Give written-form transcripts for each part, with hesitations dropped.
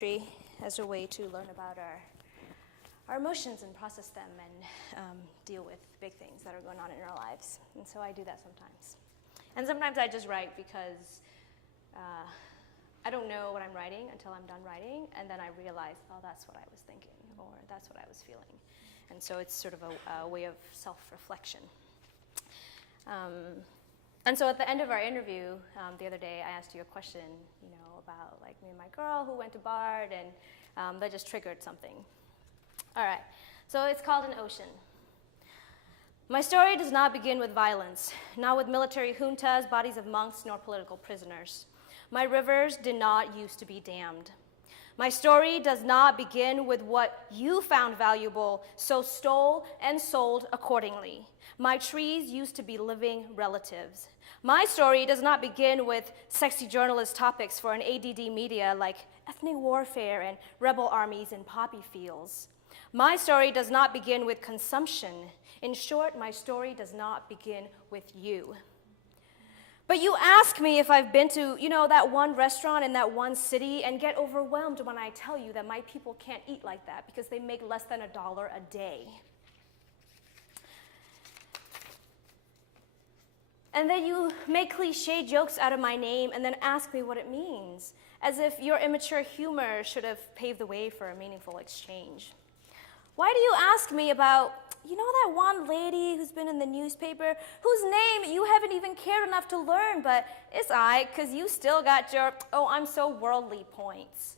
as a way to learn about our emotions and process them and deal with big things that are going on in our lives. And so I do that sometimes. And sometimes I just write because I don't know what I'm writing until I'm done writing, and then I realize, oh, that's what I was thinking, or that's what I was feeling. And so it's sort of a way of self-reflection. And so at the end of our interview the other day, I asked you a question, about like me and my girl who went to Bard, and that just triggered something. All right, so it's called An Ocean. My story does not begin with violence, not with military juntas, bodies of monks, nor political prisoners. My rivers did not used to be dammed. My story does not begin with what you found valuable, so stole and sold accordingly. My trees used to be living relatives. My story does not begin with sexy journalist topics for an ADD media like ethnic warfare and rebel armies in poppy fields. My story does not begin with consumption. In short, my story does not begin with you. But you ask me if I've been to, that one restaurant in that one city and get overwhelmed when I tell you that my people can't eat like that because they make less than $1 a day. And then you make cliche jokes out of my name and then ask me what it means, as if your immature humor should have paved the way for a meaningful exchange. Why do you ask me about, that one lady who's been in the newspaper, whose name you haven't even cared enough to learn, but it's because you still got your, I'm so worldly points.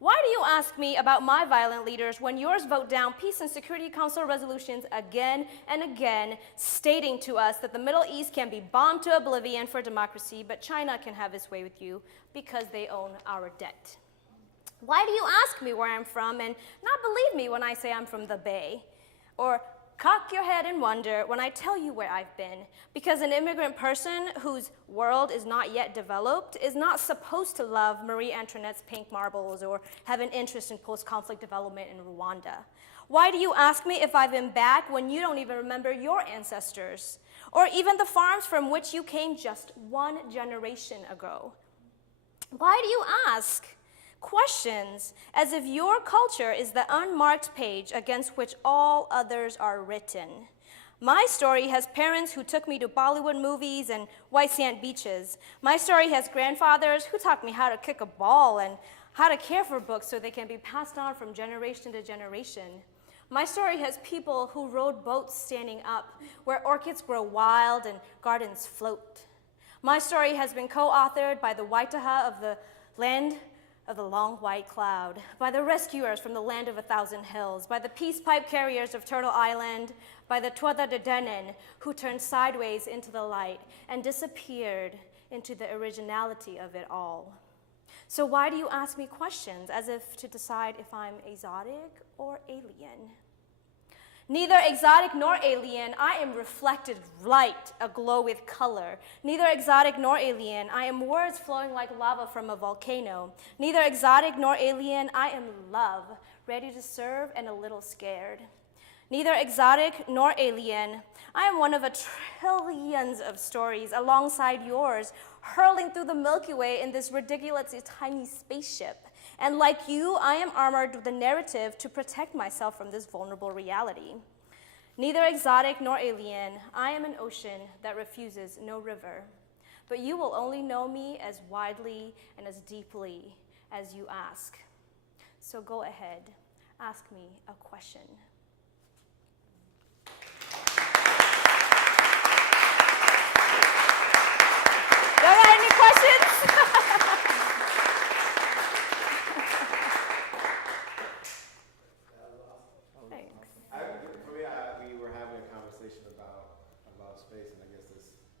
Why do you ask me about my violent leaders when yours vote down Peace and Security Council resolutions again and again, stating to us that the Middle East can be bombed to oblivion for democracy, but China can have its way with you because they own our debt? Why do you ask me where I'm from and not believe me when I say I'm from the Bay? Or cock your head in wonder when I tell you where I've been, because an immigrant person whose world is not yet developed is not supposed to love Marie Antoinette's pink marbles or have an interest in post-conflict development in Rwanda. Why do you ask me if I've been back when you don't even remember your ancestors, or even the farms from which you came just one generation ago? Why do you ask questions as if your culture is the unmarked page against which all others are written? My story has parents who took me to Bollywood movies and white sand beaches. My story has grandfathers who taught me how to kick a ball and how to care for books so they can be passed on from generation to generation. My story has people who rowed boats standing up, where orchids grow wild and gardens float. My story has been co-authored by the Waitaha of the land of the long white cloud, by the rescuers from the land of 1,000 hills, by the peace pipe carriers of Turtle Island, by the Tuatha De Danann, who turned sideways into the light and disappeared into the originality of it all. So why do you ask me questions as if to decide if I'm exotic or alien? Neither exotic nor alien, I am reflected light, aglow with color. Neither exotic nor alien, I am words flowing like lava from a volcano. Neither exotic nor alien, I am love, ready to serve and a little scared. Neither exotic nor alien, I am one of a trillions of stories alongside yours, hurling through the Milky Way in this ridiculously tiny spaceship. And like you, I am armored with a narrative to protect myself from this vulnerable reality. Neither exotic nor alien, I am an ocean that refuses no river. But you will only know me as widely and as deeply as you ask. So go ahead, ask me a question. Do I got any questions?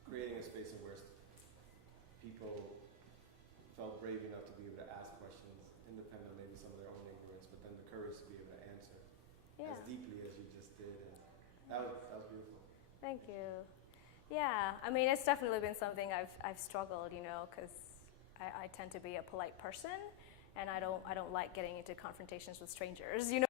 Creating a space in where people felt brave enough to be able to ask questions, independent of maybe some of their own ignorance, but then the courage to be able to answer as deeply as you just did. And that was beautiful. Thank you. Yeah, it's definitely been something I've struggled, because I tend to be a polite person, and I don't like getting into confrontations with strangers,